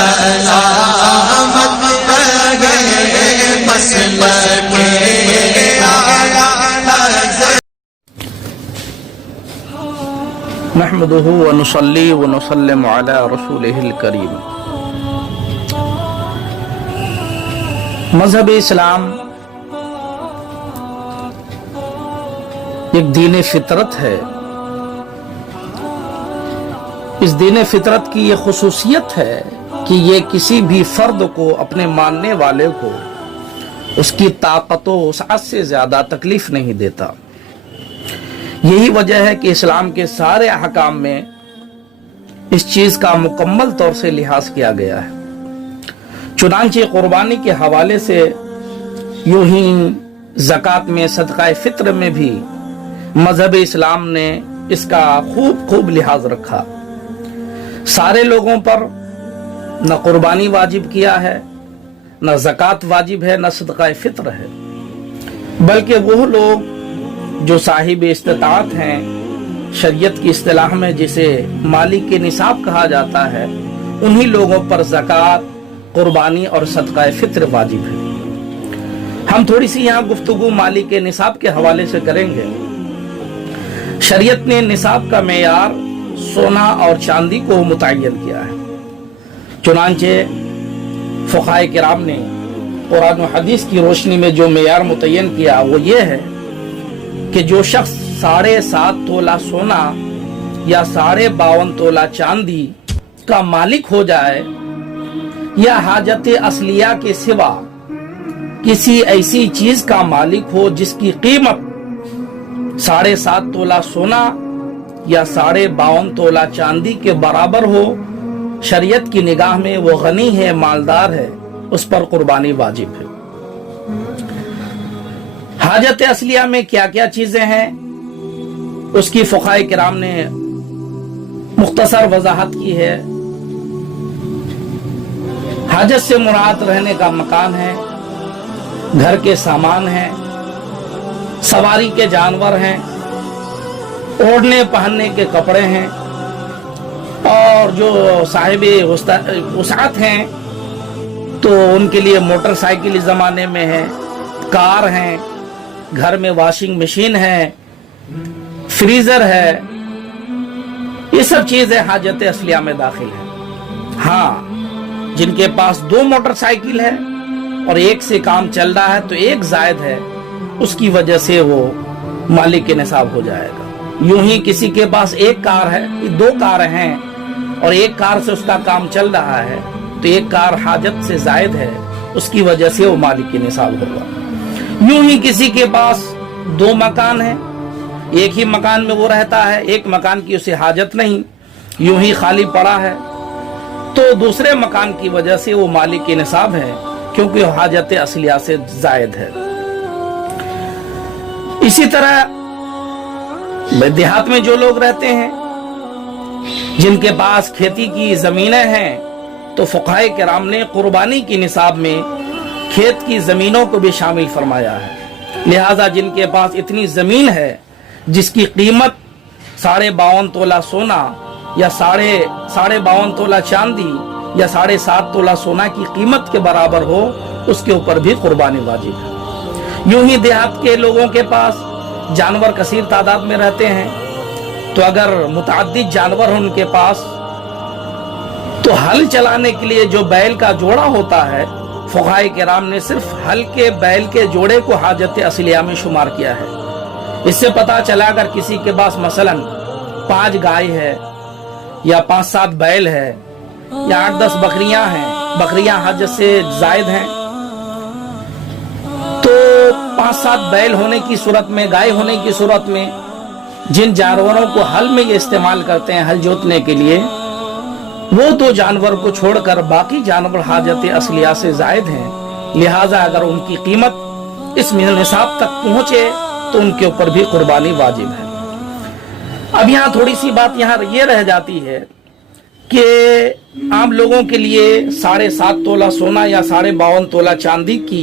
سلامت رہے مسلک نحمده ونصلي ونسلم على رسوله الكريم۔ مذہب اسلام ایک دین فطرت ہے۔ اس دین فطرت کی یہ خصوصیت ہے کہ یہ کسی بھی فرد کو، اپنے ماننے والے کو، اس کی طاقت و وسعت سے زیادہ تکلیف نہیں دیتا۔ یہی وجہ ہے کہ اسلام کے سارے احکام میں اس چیز کا مکمل طور سے لحاظ کیا گیا ہے۔ چنانچہ قربانی کے حوالے سے یوں ہی زکوٰۃ میں، صدقہ فطر میں بھی مذہب اسلام نے اس کا خوب لحاظ رکھا۔ سارے لوگوں پر نہ قربانی واجب کیا ہے، نہ زکوٰۃ واجب ہے، نہ صدقہ فطر ہے، بلکہ وہ لوگ جو صاحب استطاعت ہیں، شریعت کی اصطلاح میں جسے مالک نصاب کہا جاتا ہے، انہی لوگوں پر زکوٰۃ، قربانی اور صدقہ فطر واجب ہے۔ ہم تھوڑی سی یہاں گفتگو مالک نصاب کے حوالے سے کریں گے۔ شریعت نے نصاب کا معیار سونا اور چاندی کو متعین کیا ہے۔ چنانچہ فقہائے کرام نے قرآن و حدیث کی روشنی میں جو معیار متعین کیا وہ یہ ہے کہ جو شخص 7.5 تولہ سونا یا 52.5 تولہ چاندی کا مالک ہو جائے، یا حاجت اصلیہ کے سوا کسی ایسی چیز کا مالک ہو جس کی قیمت 7.5 تولہ سونا یا 52.5 تولہ چاندی کے برابر ہو، شریعت کی نگاہ میں وہ غنی ہے، مالدار ہے، اس پر قربانی واجب ہے۔ حاجت اصلیہ میں کیا کیا چیزیں ہیں اس کی فقہائے کرام نے مختصر وضاحت کی ہے۔ حاجت سے مراد رہنے کا مکان ہے، گھر کے سامان ہیں، سواری کے جانور ہیں، اوڑھنے پہننے کے کپڑے ہیں، اور جو صاحب وسعت ہیں تو ان کے لیے موٹر سائیکل اس زمانے میں ہے، کار ہیں، گھر میں واشنگ مشین ہے، فریزر ہے، یہ سب چیزیں حاجت اصلیہ میں داخل ہیں۔ ہاں، جن کے پاس 2 موٹر سائیکل ہے اور ایک سے کام چل رہا ہے تو ایک زائد ہے، اس کی وجہ سے وہ مالک نصاب ہو جائے گا۔ یوں ہی کسی کے پاس ایک کار ہے، 2 کار ہیں اور ایک کار سے اس کا کام چل رہا ہے تو ایک کار حاجت سے زائد ہے، اس کی وجہ سے وہ مالک نصاب ہوگا۔ یوں ہی کسی کے پاس 2 مکان ہیں، ایک ہی مکان میں وہ رہتا ہے، ایک مکان کی اسے حاجت نہیں، یوں ہی خالی پڑا ہے، تو دوسرے مکان کی وجہ سے وہ مالک نصاب ہے، کیونکہ وہ حاجت اصلیہ سے زائد ہے۔ اسی طرح دیہات میں جو لوگ رہتے ہیں، جن کے پاس کھیتی کی زمینیں ہیں، تو فقہائے کرام نے قربانی کی نصاب میں کھیت کی زمینوں کو بھی شامل فرمایا ہے۔ لہذا جن کے پاس اتنی زمین ہے جس کی قیمت 52.5 تولہ سونا یا 52.5 تولہ چاندی یا 7.5 تولہ سونا کی قیمت کے برابر ہو، اس کے اوپر بھی قربانی واجب ہے۔ یوں ہی دیہات کے لوگوں کے پاس جانور کثیر تعداد میں رہتے ہیں، تو اگر متعدد جانور ہیں ان کے پاس، تو ہل چلانے کے لیے جو بیل کا جوڑا ہوتا ہے، فقہائے کرام نے صرف ہل کے بیل کے جوڑے کو حاجت اصلیہ میں شمار کیا ہے۔ اس سے پتا چلا اگر کسی کے پاس مثلا 5 گائے ہے یا 5-7 بیل ہے یا 8-10 بکریاں ہیں، بکریاں حاجت سے زائد ہیں، تو 5-7 بیل ہونے کی صورت میں، گائے ہونے کی صورت میں، جن جانوروں کو ہل میں یہ استعمال کرتے ہیں ہل جوتنے کے لیے، وہ 2 جانور کو چھوڑ کر باقی جانور حاجت اصلیہ سے زائد ہیں۔ لہٰذا اگر ان کی قیمت اس نصاب تک پہنچے تو ان کے اوپر بھی قربانی واجب ہے۔ اب یہاں تھوڑی سی بات یہاں یہ رہ جاتی ہے کہ عام لوگوں کے لیے 7.5 تولہ سونا یا 52.5 تولہ چاندی کی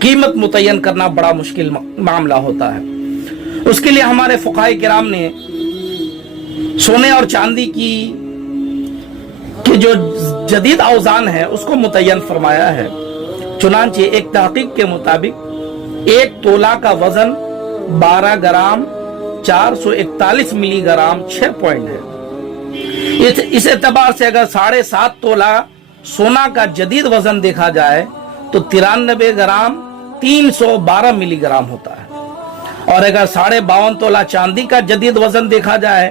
قیمت متعین کرنا بڑا مشکل معاملہ ہوتا ہے۔ اس کے لیے ہمارے فقہائے کرام نے سونے اور چاندی کی کہ جو جدید اوزان ہے اس کو متعین فرمایا ہے۔ چنانچہ ایک تحقیق کے مطابق 1 تولہ کا وزن 12 گرام 441 ملی گرام 6 پوائنٹ ہے۔ اس اعتبار سے اگر 7.5 تولہ سونا کا جدید وزن دیکھا جائے تو 93 گرام 312 ملی گرام ہوتا ہے، اور اگر 52.5 تولہ چاندی کا جدید وزن دیکھا جائے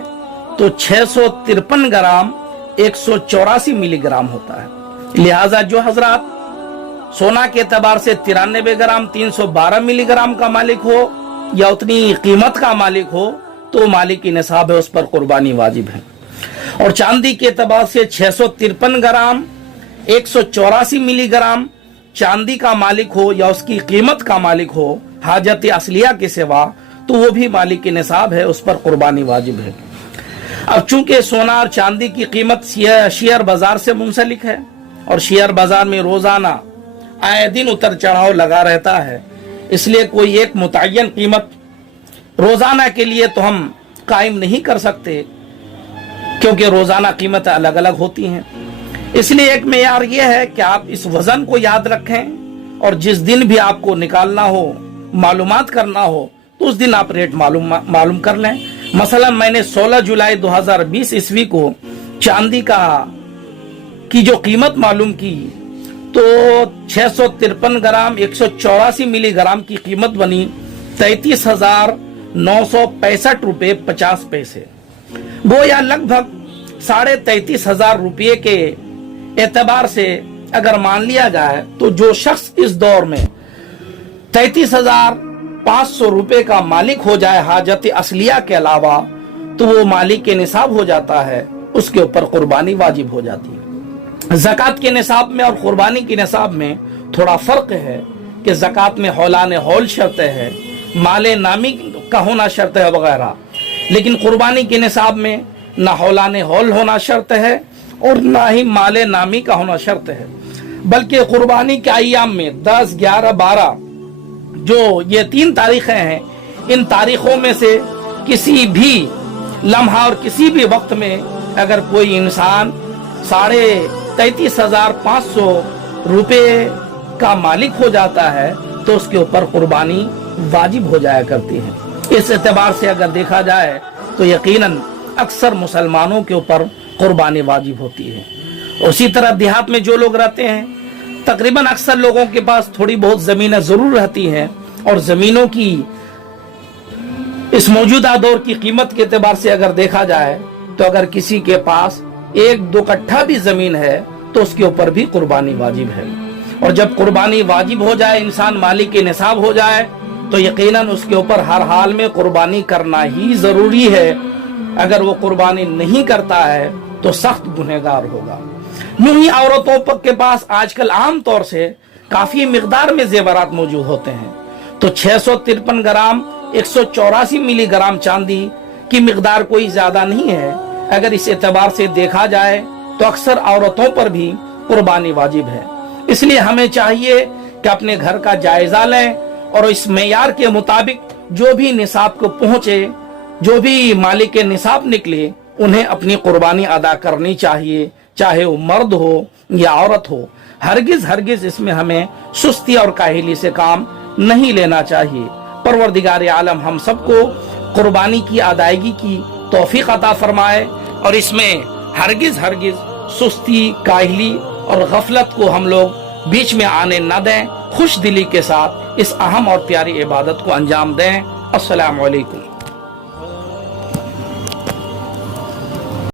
تو 653 گرام 184 ملی گرام ہوتا ہے۔ لہٰذا جو حضرات سونا کے اعتبار سے 93 گرام 312 ملی گرام کا مالک ہو یا اتنی قیمت کا مالک ہو تو مالک نصاب ہے، اس پر قربانی واجب ہے۔ اور چاندی کے اعتبار سے 653 گرام 184 ملی گرام چاندی کا مالک ہو یا اس کی قیمت کا مالک ہو حاجت اصلیہ کے سوا تو وہ بھی مالک نصاب ہے، اس پر قربانی واجب ہے۔ اب چونکہ سونا اور چاندی کی قیمت شیئر بازار سے منسلک ہے اور شیئر بازار میں روزانہ آئے دن اتر چڑھاؤ لگا رہتا ہے، اس لیے کوئی ایک متعین قیمت روزانہ کے لیے تو ہم قائم نہیں کر سکتے، کیونکہ روزانہ قیمتیں الگ الگ ہوتی ہیں۔ اس لیے ایک معیار یہ ہے کہ آپ اس وزن کو یاد رکھیں اور جس دن بھی آپ کو نکالنا ہو، معلومات کرنا ہو تو اس دن آپ ریٹ معلوم کر لیں۔ مثلا میں نے 16 جولائی 2020 عیسوی کو چاندی کی جو قیمت معلوم کی تو 653 گرام 184 ملی گرام کی قیمت بنی 33,965 روپے 50 پیسے، گویا لگ بھگ 33,500 روپے کے اعتبار سے اگر مان لیا جائے تو جو شخص اس دور میں 33,500 روپے کا مالک ہو جائے حاجت اصلیہ کے علاوہ تو وہ مالک کے نصاب ہو جاتا ہے، اس کے اوپر قربانی واجب ہو جاتی ہے۔ زکوٰۃ کے نصاب میں اور قربانی کے نصاب میں تھوڑا فرق ہے کہ زکوٰۃ میں حولان حول شرط ہے، مال نامی کا ہونا شرط ہے وغیرہ، لیکن قربانی کے نصاب میں نہ حولان حول ہونا شرط ہے اور نہ ہی مال نامی کا ہونا شرط ہے، بلکہ قربانی کے ایام میں 10، 11، 12 جو یہ 3 تاریخیں ہیں، ان تاریخوں میں سے کسی بھی لمحہ اور کسی بھی وقت میں اگر کوئی انسان 33,500 روپے کا مالک ہو جاتا ہے تو اس کے اوپر قربانی واجب ہو جایا کرتی ہے۔ اس اعتبار سے اگر دیکھا جائے تو یقیناً اکثر مسلمانوں کے اوپر قربانی واجب ہوتی ہے۔ اسی طرح دیہات میں جو لوگ رہتے ہیں تقریباً اکثر لوگوں کے پاس تھوڑی بہت زمینیں ضرور رہتی ہیں، اور زمینوں کی اس موجودہ دور کی قیمت کے اعتبار سے اگر دیکھا جائے تو اگر کسی کے پاس 1-2 کٹھا بھی زمین ہے تو اس کے اوپر بھی قربانی واجب ہے، اور جب قربانی واجب ہو جائے، انسان مالک کے نصاب ہو جائے تو یقیناً اس کے اوپر ہر حال میں قربانی کرنا ہی ضروری ہے۔ اگر وہ قربانی نہیں کرتا ہے تو سخت گنہگار ہوگا۔ یوں ہی عورتوں کے پاس آج کل عام طور سے کافی مقدار میں زیورات موجود ہوتے ہیں، تو 653 گرام 184 ملی گرام چاندی کی مقدار کوئی زیادہ نہیں ہے۔ اگر اس اعتبار سے دیکھا جائے تو اکثر عورتوں پر بھی قربانی واجب ہے۔ اس لیے ہمیں چاہیے کہ اپنے گھر کا جائزہ لیں اور اس معیار کے مطابق جو بھی نصاب کو پہنچے، جو بھی مالک کے نصاب نکلے، انہیں اپنی قربانی ادا کرنی چاہیے، چاہے وہ مرد ہو یا عورت ہو۔ ہرگز اس میں ہمیں سستی اور کاہلی سے کام نہیں لینا چاہیے۔ پروردگار عالم ہم سب کو قربانی کی ادائیگی کی توفیق عطا فرمائے اور اس میں ہرگز سستی، کاہلی اور غفلت کو ہم لوگ بیچ میں آنے نہ دیں، خوش دلی کے ساتھ اس اہم اور پیاری عبادت کو انجام دیں۔ السلام علیکم۔